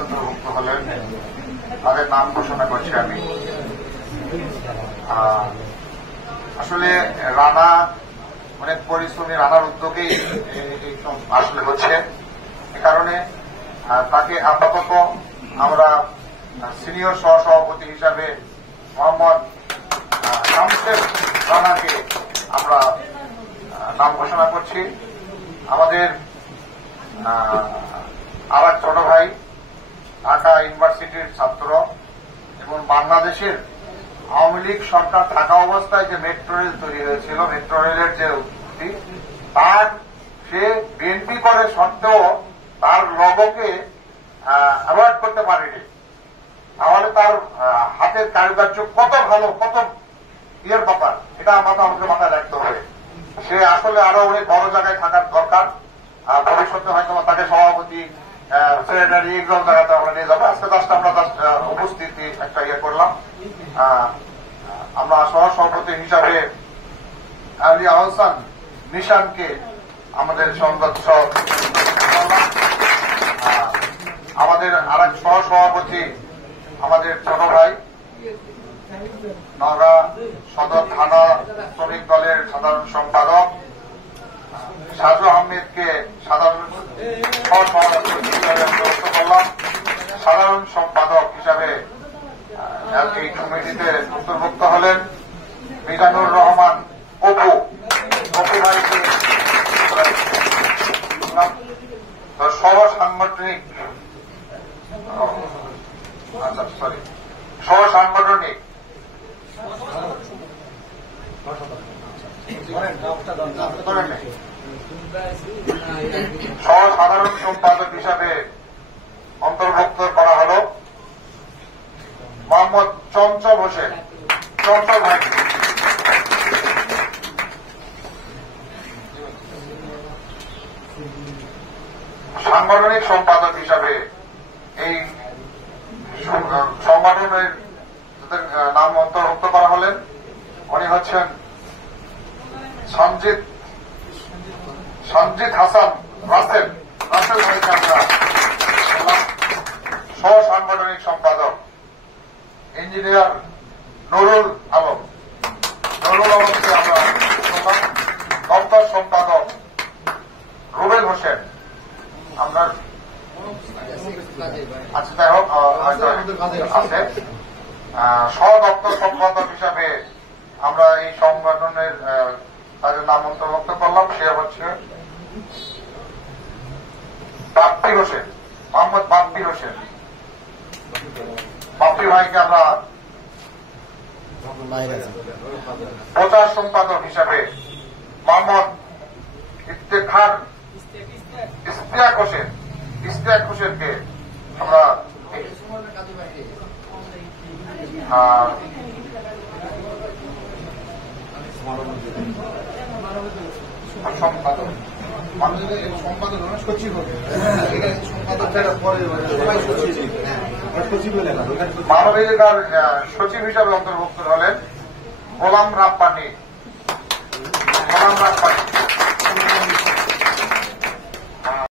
অন্তর্ভুক্ত হলেন তাদের নাম ঘোষণা করছি আমি। আসলে রানা অনেক পরিশ্রমী, রানার উদ্যোগেই আসলে হচ্ছে। এ কারণে তাকে আপাতত আমরা সিনিয়র সহসভাপতি হিসাবে মোহাম্মদ শামসের রানাকে আমরা নাম ঘোষণা করছি। আমাদের আর এক ছোট ভাই ঢাকা ইউনিভার্সিটির ছাত্র এবং বাংলাদেশের আওয়ামী লীগ সরকার থাকা অবস্থায় যে মেট্রো রেল তৈরি হয়েছিল, মেট্রো রেলের যে উদ্যোগটি, তার সে বিএনপি করে সত্ত্বেও তার লগোকে অ্যাভয়েড করতে পারেনি। তাহলে তার হাতের কারুকার্য কত ভালো, কত ইয়ের ব্যাপার, এটা আমাদের মাথায় রাখতে হবে। সে আসলে আরো অনেক বড় জায়গায় থাকার দরকার। ভবিষ্যতে হয়তো তাকে সভাপতি, সেক্রেটারি এগুলো জায়গাতে আমরা নিয়ে যাবো। আজকে আমরা উপস্থিতি একটা ইয়ে করলাম। আমরা সহসভাপতি হিসাবে আলী আহসান নিশানকে আমাদের সংসদ আমাদের আর এক সহসভাপতি আমাদের ছোট ভাই নওগাঁ সদর থানা শ্রমিক দলের সাধারণ সম্পাদক সাজু আহমেদকে সাধারণ সম্পাদক হিসাবে এই কমিটিতে অন্তর্ভুক্ত হলেন। মিজানুর রহমান অপু ভাইকে সহ সাংগঠনিক সাধারণ সম্পাদক হিসাবে অন্তর্ভুক্ত করা হল মোহাম্মদ চঞ্চল হোসেন, চঞ্চল ভাই। সাংগঠনিক সম্পাদক হিসাবে এই সংগঠনের নাম অন্তর্ভুক্ত করা হলেন উনি হচ্ছেন সঞ্জিত হাসান রাসেল ভাইকে আমরা সহ সাংগঠনিক সম্পাদক। ইঞ্জিনিয়ার নুরুল আলমকে আমরা দপ্তর সম্পাদক রুবেল হোসেন। আমরা আচ্ছা যাই হোক আছে সহ দপ্তর সম্পাদক হিসাবে আমরা এই সংগঠনের তাদের নাম অন্তর্ভুক্ত করলাম। সে হচ্ছে বাপ্পি হোসেন, মোহাম্মদ বাপ্পি হোসেন। বাপ্পি ভাইকে আমরা প্রচার সম্পাদক হিসাবে মোহাম্মদ ইস্তিয়াক হোসেনকে আমরা মানবাধিকার সচিব হিসাবে অন্তর্ভুক্ত হলেন গোলাম রাব্বানী।